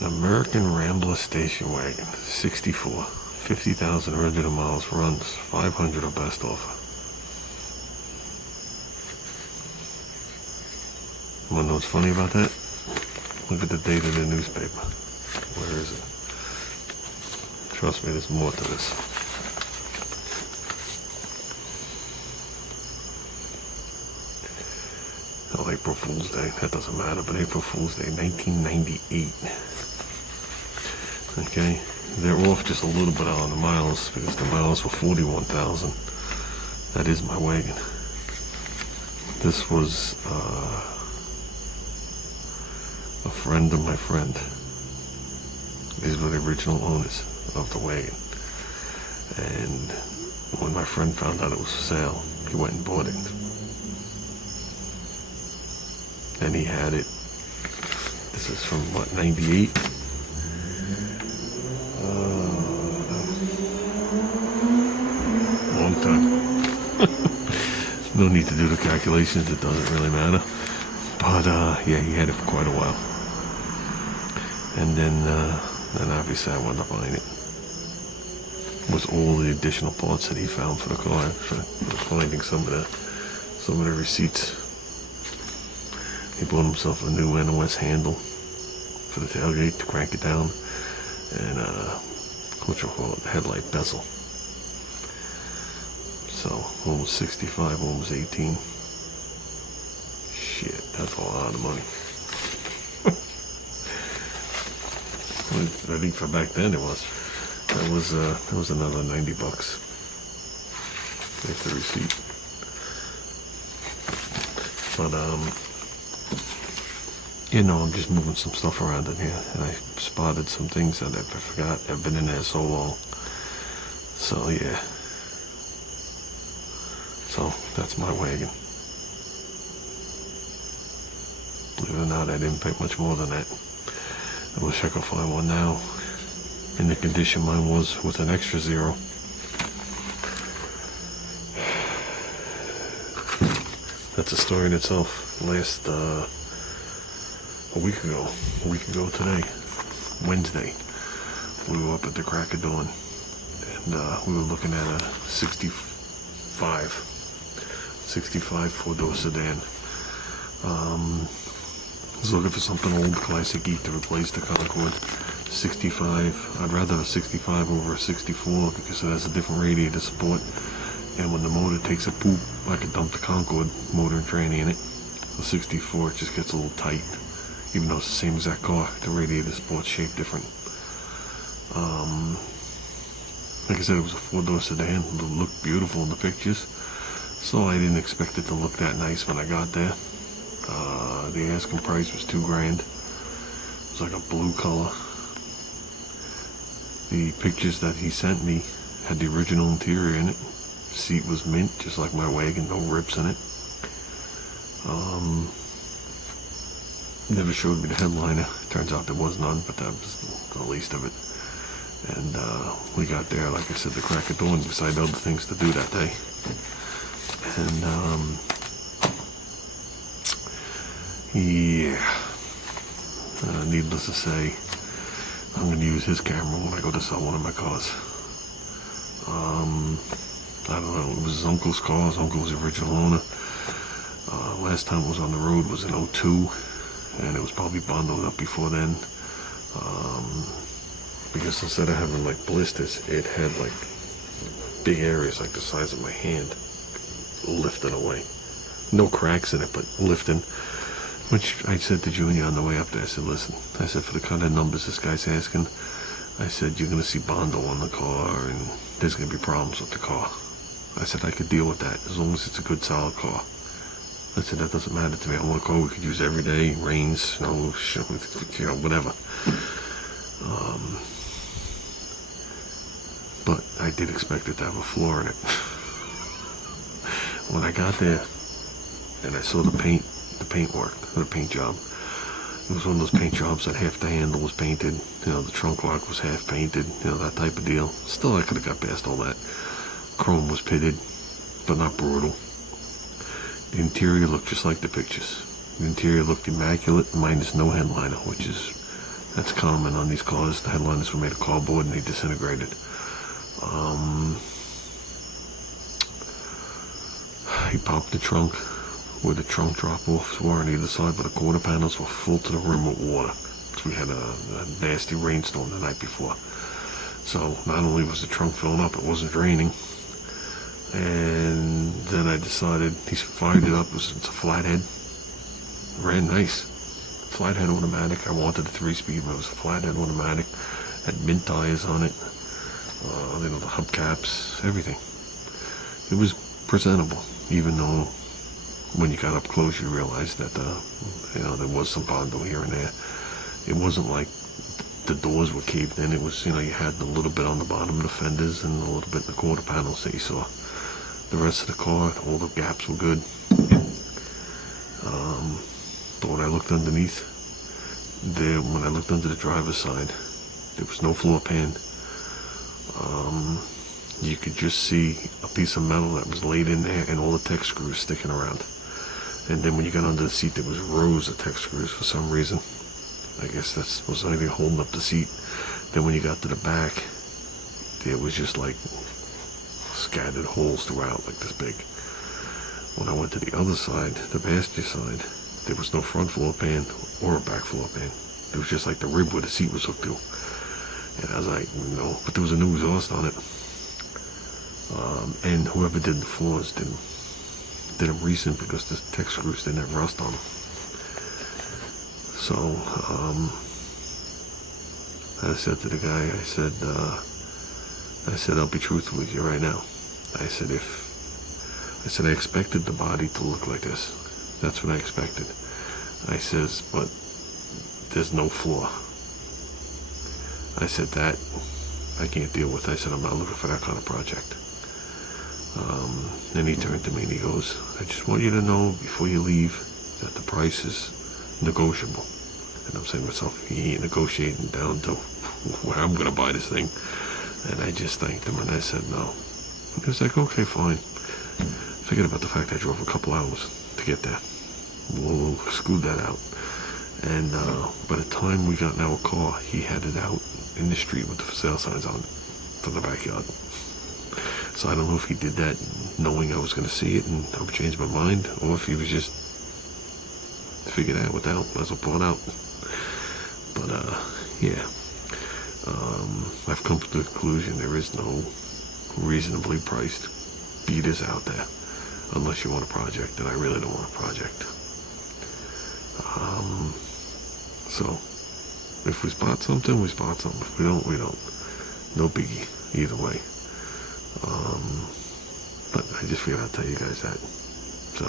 American Rambler station wagon, 64, 50,000 registered miles, runs 500 or best offer. Want to know what's funny about that? Look at the date of the newspaper. Where is it? Trust me, there's more to this. Oh, April Fool's Day. That doesn't matter, but April Fool's Day, 1998. Okay, they're off just a little bit on the miles because the miles were 41,000. That is my wagon. This was a friend of my friend. These were the original owners of the wagon. And when my friend found out it was for sale, he went and bought it. And he had it. This is from what, 98? Long time. No need to do the calculations, it doesn't really matter. But yeah, he had it for quite a while. And then obviously I wound up buying it. With all the additional parts that he found for the car, for finding some of the receipts. He bought himself a new NOS handle for the tailgate to crank it down, and what you call it, the headlight bezel. So one was 65, one was 18. Shit, that's a lot of money. I think for back then it was. That was another $90. There's the receipt. But you know, I'm just moving some stuff around in here, and I spotted some things that I forgot. I've been in there so long. So yeah. So that's my wagon. Believe it or not, I didn't pay much more than that. I wish I could find one now in the condition mine was with an extra zero. That's a story in itself. Last a week ago today, Wednesday, we were up at the crack of dawn, and we were looking at a 65 four-door sedan. I was looking for something old, classic geek to replace the Concorde. 65, I'd rather have a 65 over a 64 because it has a different radiator support, and when the motor takes a poop, I could dump the Concorde motor and tranny in it. The 64, it just gets a little tight, even though it's the same exact car. The radiator support's shaped different. Like I said, it was a four-door sedan. It looked beautiful in the pictures, so I didn't expect it to look that nice when I got there. The asking price was $2,000. It was like a blue color. The pictures that he sent me had the original interior in it. The seat was mint, just like my wagon, no rips in it. Never showed me the headliner. Turns out there was none, but that was the least of it. And we got there, like I said, the crack of dawn, beside other things to do that day. And yeah, needless to say, I'm going to use his camera when I go to sell one of my cars. I don't know, it was his uncle's car. His uncle was the original owner. Last time it was on the road was in 02, and it was probably bundled up before then. Because instead of having like blisters, it had like big areas like the size of my hand lifting away. No cracks in it, but lifting. Which I said to Junior on the way up there, I said, listen, I said, for the kind of numbers this guy's asking, I said, you're going to see Bondo on the car, and there's going to be problems with the car. I said, I could deal with that, as long as it's a good, solid car. I said, that doesn't matter to me. I want a car we could use every day, rain, snow, you know, whatever. But I did expect it to have a floor in it. When I got there, and I saw the paint work, the paint job. It was one of those paint jobs that half the handle was painted, you know, the trunk lock was half painted, you know, that type of deal. Still, I could have got past all that. Chrome was pitted, but not brutal. The interior looked just like the pictures. The interior looked immaculate, minus no headliner, which is That's common on these cars. The headliners were made of cardboard and they disintegrated. He popped the trunk where the trunk drop-offs were on either side, but the quarter panels were full to the rim with water. So we had a nasty rainstorm the night before. So not only was the trunk filling up, it wasn't draining. And then I decided, he fired it up. It's a flathead. Ran nice. Flathead automatic. I wanted a 3-speed, but it was a flathead automatic. Had mint tires on it. The hubcaps, everything. It was presentable, even though when you got up close, you realized that there was some bondo here and there. It wasn't like the doors were caved in. It was, you had a little bit on the bottom of the fenders and a little bit in the quarter panels that you saw. The rest of the car, all the gaps were good. But when I looked underneath, when I looked under the driver's side, there was no floor pan. You could just see a piece of metal that was laid in there and all the tech screws sticking around. And then when you got under the seat, there was rows of tech screws for some reason. I guess that was not even holding up the seat. Then when you got to the back, there was just like scattered holes throughout, like this big. When I went to the other side, the passenger side, there was no front floor pan or a back floor pan. It was just like the rib where the seat was hooked to. And I was like, no, but there was a new exhaust on it. And whoever did the floors did them recent because the tech screws didn't have rust on them. So, I said to the guy, I said, I'll be truthful with you right now. I said, I expected the body to look like this. That's what I expected. I says, but there's no floor. I said, that I can't deal with. I said, I'm not looking for that kind of project. Then he turned to me and he goes, I just want you to know before you leave that the price is negotiable. And I'm saying to myself, he ain't negotiating down to where I'm going to buy this thing. And I just thanked him and I said no. He was like, okay, fine. Forget about the fact I drove a couple hours to get there. We'll exclude that out. And by the time we got in our car, he had it out in the street with the for sale signs on it from the backyard. So I don't know if he did that knowing I was going to see it and I would change my mind, or if he was just figured out without, as well pull it out. But yeah, I've come to the conclusion there is no reasonably priced beaters out there unless you want a project, and I really don't want a project. So if we spot something, we spot something. If we don't, we don't. No biggie either way. But I just figured I'd tell you guys that. So